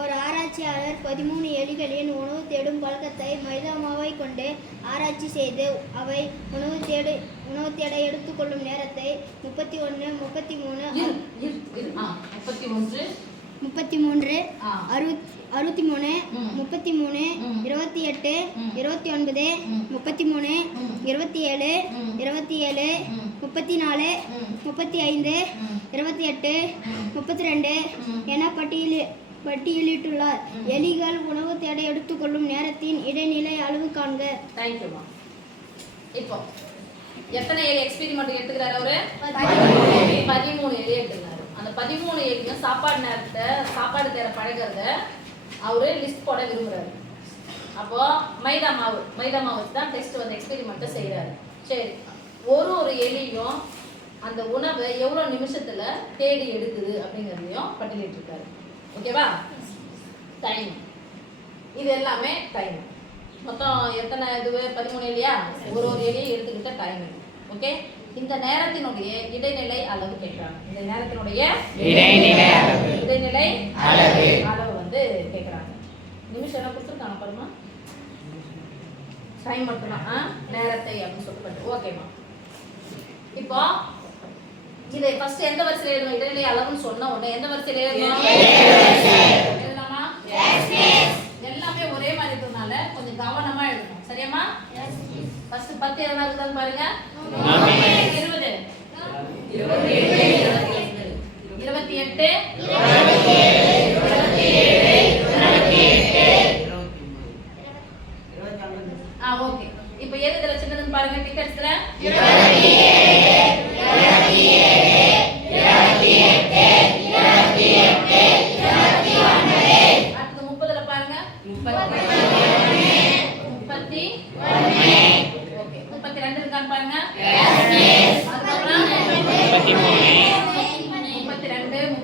ஒரு ஆராய்ச்சியாளர் 13 எலிகளின் உணவு தேடும் பழக்கத்தை மைதா மாவை கொண்டு ஆராய்ச்சி செய்து அவை உணவு தேட எடுத்துக்கொள்ளும் நேரத்தை 33 63 63 63 33 28 29 33 27 27 34 35 28 32 என பட்டியலிட்டுள்ளார். எலிகள் உணவு தேட எடுத்துக்கொள்ளும் நேரத்தின் இடைநிலை அளவு காண்க. தேங்க்யூமா. இப்போ எத்தனை எலி எக்ஸ்பெரிமெண்ட் எடுத்துக்கிறாரு? அவரு 13 எலி எடுத்துக்கிறாரு. அந்த 13 எலியும் சாப்பாடு தேட பழகிறத அவரு லிஸ்ட் போட விரும்புறாரு. அப்போ மைதா மாவு வச்சு தான் டெஸ்ட் வந்து எக்ஸ்பெரிமெண்ட்டை செய்கிறாரு. சரி, ஒரு எலியும் அந்த உணவை எவ்வளோ நிமிஷத்துல தேடி எடுக்குது அப்படிங்கிறதையும் பட்டியலிட்டிருக்காரு. ஓகேவா? டைம், இது எல்லாமே டைம். மொத்தம் எத்தனை 13 எலியா? ஒரு எலியை எடுத்துக்கிட்ட டைம். ஓகே, இந்த நேரத்தினுடைய இடைநிலை அளவு கேட்கிறாங்க. இந்த நேரத்தினுடைய இடைநிலை அளவு வந்து கேட்கிறாங்க. நிமிஷம் என்ன கொடுத்துருக்காங்க பாருமா, டைம் மட்டும்தான், நேரத்தை அப்படின்னு சொல்லிட்டு. ஓகேமா, இப்போ இதை ஃபர்ஸ்ட் எந்த வரிசையில் எழுதணும்? இடைநிலை அளவுன்னு சொன்ன உடனே எந்த வரிசையில் எழுதணும்? எழுதலாமா? எல்லாமே ஒரே மாதிரி இருக்கிறதுனால கொஞ்சம் கவனமா எழுதணும். சரியாமா? ஃபர்ஸ்ட் 10 எவ்வளவு இருக்குதான்னு பாருங்க. 20 28 ஓகே. இப்போ எது இதுல சின்னதுன்னு பாருங்க. டிக்கெட்ஸ்ல 30ல பாருங்க 31. ஓகே, 32 இருக்கான்னு பாருங்க. அதுக்கப்புறம்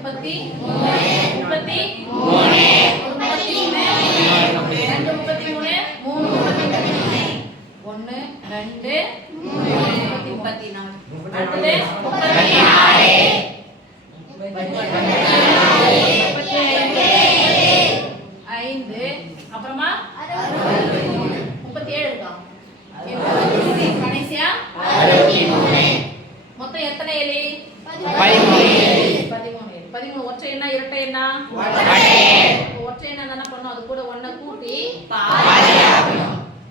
32 33 1 2 34. அடுத்தது 5. அப்புறமா 37 இருக்கா? கடைசியா 63. மொத்தம் எத்தனை எலி? 13. ஒற்றை எண்ணா இரட்டை எண்ணா? ஒற்றை எண்ணா என்ன பண்ணும்? அது கூட 1 கூட்டி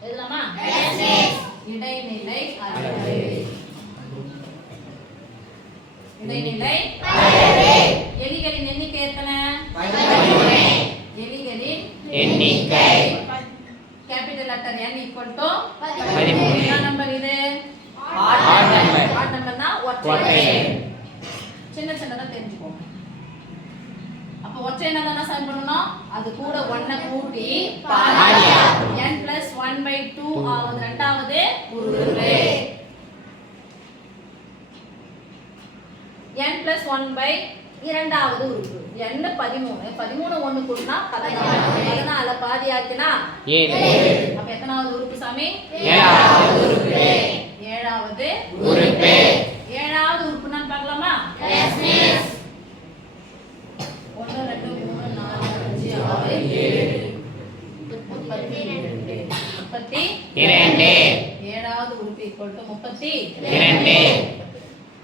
எழுதலாமா? இடைநிலை அளவு. இடைநிலை எலிகளின் எண்ணிக்கை எத்தனை? எலிகளின் எண்ணிக்கை கேபிட்டல் லெட்டர் n = 13. என்ன நம்பர் இது? ஆட் நம்பர்னா ஒற்றை. சின்னதா தெரிஞ்சுக்கோங்க. அப்ப ஒற்றை எண்ணை என்ன சைன் பண்ணனும்? அது கூட 1 கூட்டி n + 1/2 ஆவது இரண்டாவது உறுப்பு. n + 1/2 இரண்டாவது உறுப்பு. n 13. 13 1 கூட்டினா 14. 14 பாதி ஆச்சுனா 7. அப்ப எத்தனாவது உறுப்பு சாமி? 7வது உறுப்பு. 7வது உறுப்பு. 7வது உறுப்புன்னு பார்க்கலாமா? Yes miss. 1 2 3 4 5 6 7 32. 7வது உறுப்பு = 32.